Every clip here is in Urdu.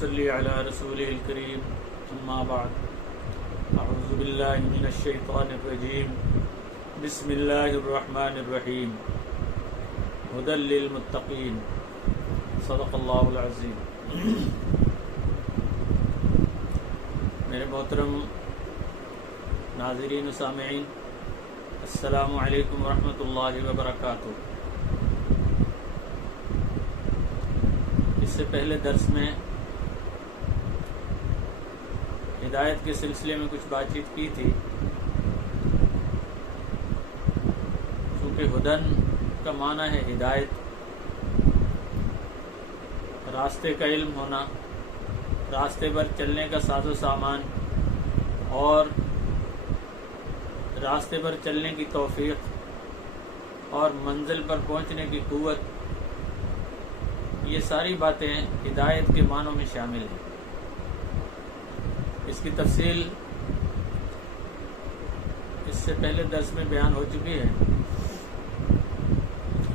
صلی علی رسول الکریم اما بعد اعوذ باللہ من الشیطان الرجیم بسم اللہ الرحمن الرحیم ھدی للمتقین صدق اللہ العظیم۔ میرے محترم ناظرین و سامعین، السلام علیکم ورحمۃ اللہ وبرکاتہ۔ اس سے پہلے درس میں ہدایت کے سلسلے میں کچھ بات چیت کی تھی۔ چونکہ ہدن کا معنی ہے ہدایت، راستے کا علم ہونا، راستے پر چلنے کا ساز و سامان اور راستے پر چلنے کی توفیق اور منزل پر پہنچنے کی قوت، یہ ساری باتیں ہدایت کے معنوں میں شامل ہیں۔ اس کی تفصیل اس سے پہلے درس میں بیان ہو چکی ہے۔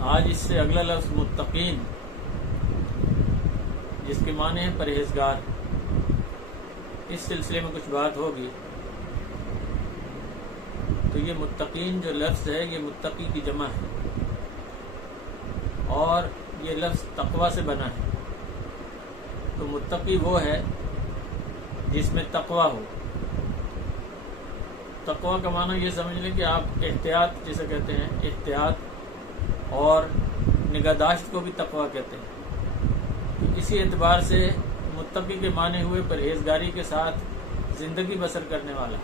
آج اس سے اگلا لفظ متقین، جس کے معنی ہے پرہیزگار، اس سلسلے میں کچھ بات ہوگی۔ تو یہ متقین جو لفظ ہے یہ متقی کی جمع ہے اور یہ لفظ تقوی سے بنا ہے۔ تو متقی وہ ہے جس میں تقوی ہو۔ تقوی کا معنی یہ سمجھ لیں کہ آپ احتیاط جسے کہتے ہیں، احتیاط اور نگہداشت کو بھی تقوی کہتے ہیں۔ تو اسی اعتبار سے متقی کے معنی ہوئے پرہیزگاری کے ساتھ زندگی بسر کرنے والا،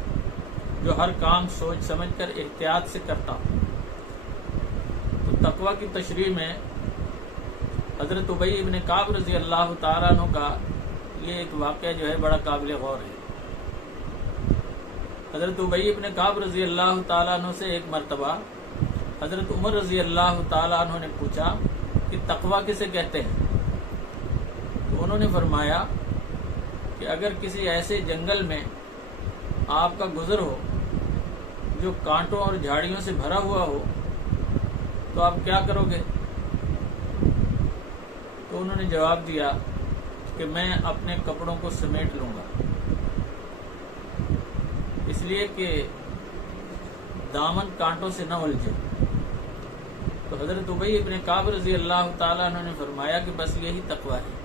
جو ہر کام سوچ سمجھ کر احتیاط سے کرتا ہو۔ تو تقوی کی تشریح میں حضرت ابی ابن کعب رضی اللہ تعالیٰ عنہ کا یہ ایک واقعہ جو ہے بڑا قابل غور ہے۔ حضرت ابی ابن کعب رضی اللہ تعالیٰ عنہ سے ایک مرتبہ حضرت عمر رضی اللہ تعالیٰ عنہ نے پوچھا کہ تقوی کسے کہتے ہیں؟ تو انہوں نے فرمایا کہ اگر کسی ایسے جنگل میں آپ کا گزر ہو جو کانٹوں اور جھاڑیوں سے بھرا ہوا ہو تو آپ کیا کرو گے؟ تو انہوں نے جواب دیا کہ میں اپنے کپڑوں کو سمیٹ لوں گا، اس لیے کہ دامن کانٹوں سے نہ الجھے۔ تو حضرت ابی ابن کعب رضی اللہ تعالیٰ عنہ نے فرمایا کہ بس یہی تقوی ہے۔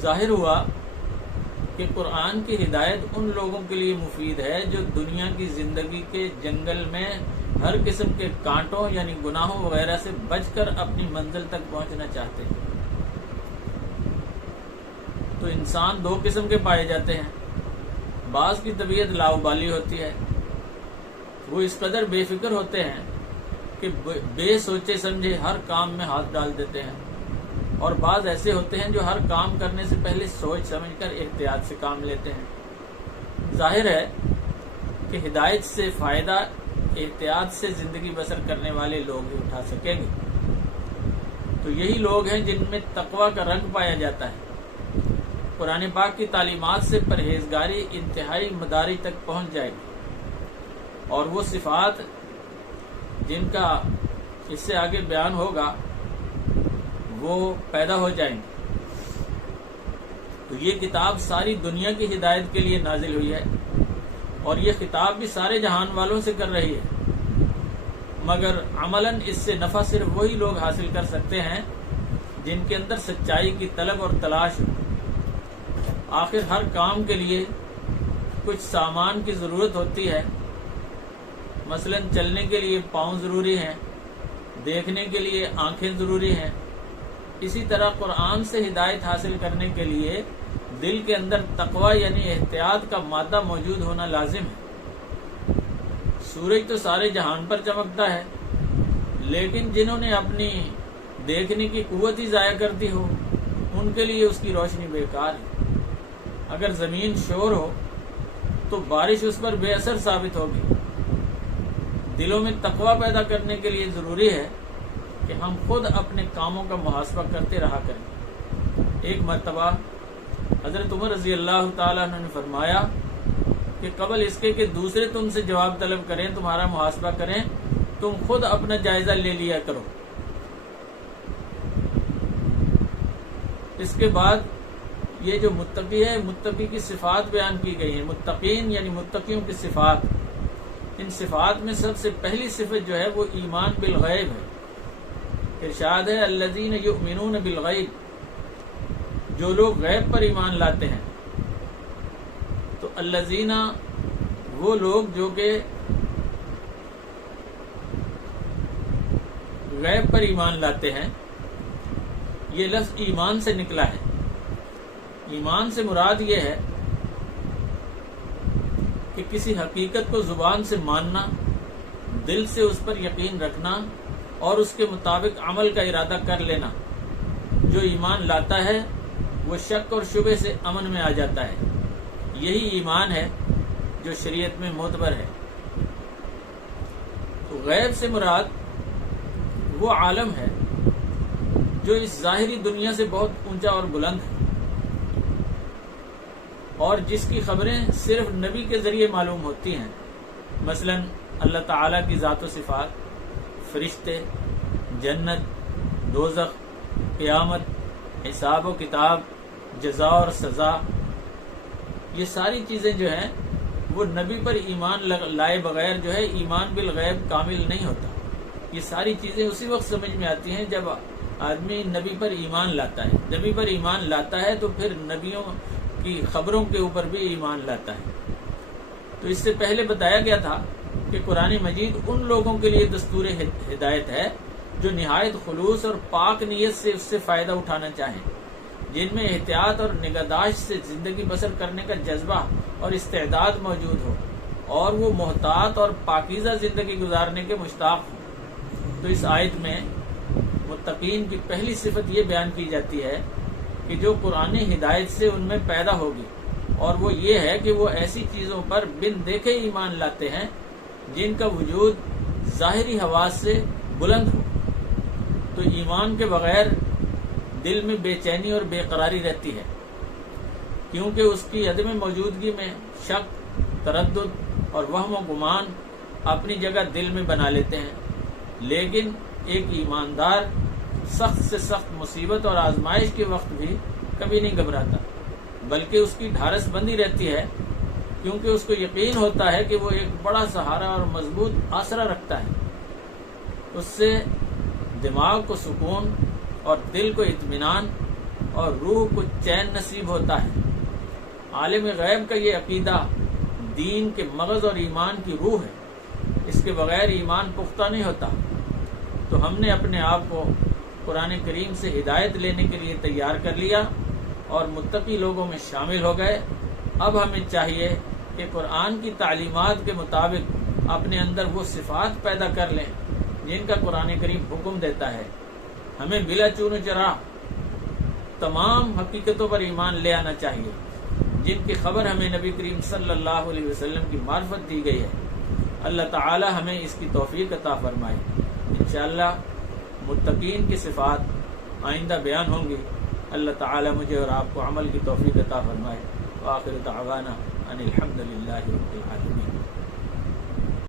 ظاہر ہوا کہ قرآن کی ہدایت ان لوگوں کے لیے مفید ہے جو دنیا کی زندگی کے جنگل میں ہر قسم کے کانٹوں یعنی گناہوں وغیرہ سے بچ کر اپنی منزل تک پہنچنا چاہتے ہیں۔ تو انسان دو قسم کے پائے جاتے ہیں۔ بعض کی طبیعت لاؤبالی ہوتی ہے، وہ اس قدر بے فکر ہوتے ہیں کہ بے سوچے سمجھے ہر کام میں ہاتھ ڈال دیتے ہیں، اور بعض ایسے ہوتے ہیں جو ہر کام کرنے سے پہلے سوچ سمجھ کر احتیاط سے کام لیتے ہیں۔ ظاہر ہے کہ ہدایت سے فائدہ احتیاط سے زندگی بسر کرنے والے لوگ ہی اٹھا سکیں گے۔ تو یہی لوگ ہیں جن میں تقوی کا رنگ پایا جاتا ہے۔ قرآن پاک کی تعلیمات سے پرہیزگاری انتہائی مدارج تک پہنچ جائے گی، اور وہ صفات جن کا اس سے آگے بیان ہوگا وہ پیدا ہو جائیں گے۔ تو یہ کتاب ساری دنیا کی ہدایت کے لیے نازل ہوئی ہے، اور یہ خطاب بھی سارے جہان والوں سے کر رہی ہے، مگر عملاً اس سے نفع صرف وہی لوگ حاصل کر سکتے ہیں جن کے اندر سچائی کی طلب اور تلاش ہو۔ آخر ہر کام کے لیے کچھ سامان کی ضرورت ہوتی ہے۔ مثلاً چلنے کے لیے پاؤں ضروری ہیں، دیکھنے کے لیے آنکھیں ضروری ہیں۔ اسی طرح قرآن سے ہدایت حاصل کرنے کے لیے دل کے اندر تقوی یعنی احتیاط کا مادہ موجود ہونا لازم ہے۔ سورج تو سارے جہان پر چمکتا ہے، لیکن جنہوں نے اپنی دیکھنے کی قوت ہی ضائع کر دی ہو ان کے لیے اس کی روشنی بیکار ہے۔ اگر زمین شور ہو تو بارش اس پر بے اثر ثابت ہوگی۔ دلوں میں تقوی پیدا کرنے کے لیے ضروری ہے کہ ہم خود اپنے کاموں کا محاسبہ کرتے رہا کریں۔ ایک مرتبہ حضرت عمر رضی اللہ تعالیٰ عنہ نے فرمایا کہ قبل اس کے کہ دوسرے تم سے جواب طلب کریں، تمہارا محاسبہ کریں، تم خود اپنا جائزہ لے لیا کرو۔ اس کے بعد یہ جو متقی ہے، متقی کی صفات بیان کی گئی ہیں. متقین یعنی متقیوں کی صفات. ان صفات میں سب سے پہلی صفت جو ہے وہ ایمان بالغیب ہے. ارشاد ہے الذین یؤمنون بالغیب، جو لوگ غیب پر ایمان لاتے ہیں. تو الذین وہ لوگ جو کہ غیب پر ایمان لاتے ہیں. یہ لفظ ایمان سے نکلا ہے. ایمان سے مراد یہ ہے کہ کسی حقیقت کو زبان سے ماننا، دل سے اس پر یقین رکھنا اور اس کے مطابق عمل کا ارادہ کر لینا. جو ایمان لاتا ہے وہ شک اور شبہ سے امن میں آ جاتا ہے. یہی ایمان ہے جو شریعت میں معتبر ہے. تو غیب سے مراد وہ عالم ہے جو اس ظاہری دنیا سے بہت اونچا اور بلند ہے، اور جس کی خبریں صرف نبی کے ذریعے معلوم ہوتی ہیں. مثلا اللہ تعالیٰ کی ذات و صفات، فرشتے، جنت، دوزخ، قیامت، حساب و کتاب، جزا اور سزا، یہ ساری چیزیں جو ہیں وہ نبی پر ایمان لائے بغیر جو ہے ایمان بالغیب کامل نہیں ہوتا. یہ ساری چیزیں اسی وقت سمجھ میں آتی ہیں جب آدمی نبی پر ایمان لاتا ہے. نبی پر ایمان لاتا ہے تو پھر نبیوں کی خبروں کے اوپر بھی ایمان لاتا ہے. تو اس سے پہلے بتایا گیا تھا کہ قرآن مجید ان لوگوں کے لیے دستور ہدایت ہے جو نہایت خلوص اور پاک نیت سے اس سے فائدہ اٹھانا چاہیں، جن میں احتیاط اور نگہداشت سے زندگی بسر کرنے کا جذبہ اور استعداد موجود ہو، اور وہ محتاط اور پاکیزہ زندگی گزارنے کے مشتاق ہوں. تو اس آیت میں متقین کی پہلی صفت یہ بیان کی جاتی ہے کہ جو قرآن ہدایت سے ان میں پیدا ہوگی، اور وہ یہ ہے کہ وہ ایسی چیزوں پر بن دیکھے ایمان لاتے ہیں جن کا وجود ظاہری حواس سے بلند ہو. تو ایمان کے بغیر دل میں بے چینی اور بے قراری رہتی ہے، کیونکہ اس کی عدم موجودگی میں شک، تردد اور وہم و گمان اپنی جگہ دل میں بنا لیتے ہیں. لیکن ایک ایماندار سخت سے سخت مصیبت اور آزمائش کے وقت بھی کبھی نہیں گھبراتا، بلکہ اس کی ڈھارس بندی رہتی ہے، کیونکہ اس کو یقین ہوتا ہے کہ وہ ایک بڑا سہارا اور مضبوط آسرا رکھتا ہے. اس سے دماغ کو سکون اور دل کو اطمینان اور روح کو چین نصیب ہوتا ہے. عالم غیب کا یہ عقیدہ دین کے مغز اور ایمان کی روح ہے. اس کے بغیر ایمان پختہ نہیں ہوتا. تو ہم نے اپنے آپ کو قرآن کریم سے ہدایت لینے کے لیے تیار کر لیا اور متقی لوگوں میں شامل ہو گئے. اب ہمیں چاہیے کہ قرآن کی تعلیمات کے مطابق اپنے اندر وہ صفات پیدا کر لیں جن کا قرآن کریم حکم دیتا ہے. ہمیں بلا چون و چرا تمام حقیقتوں پر ایمان لے آنا چاہیے جن کی خبر ہمیں نبی کریم صلی اللہ علیہ وسلم کی معرفت دی گئی ہے. اللہ تعالی ہمیں اس کی توفیق عطا فرمائے. انشاءاللہ متقین کی صفات آئندہ بیان ہوں گی. اللہ تعالی مجھے اور آپ کو عمل کی توفیق عطا فرمائے. وآخر دعوانا ان الحمد للہ رب العالمین.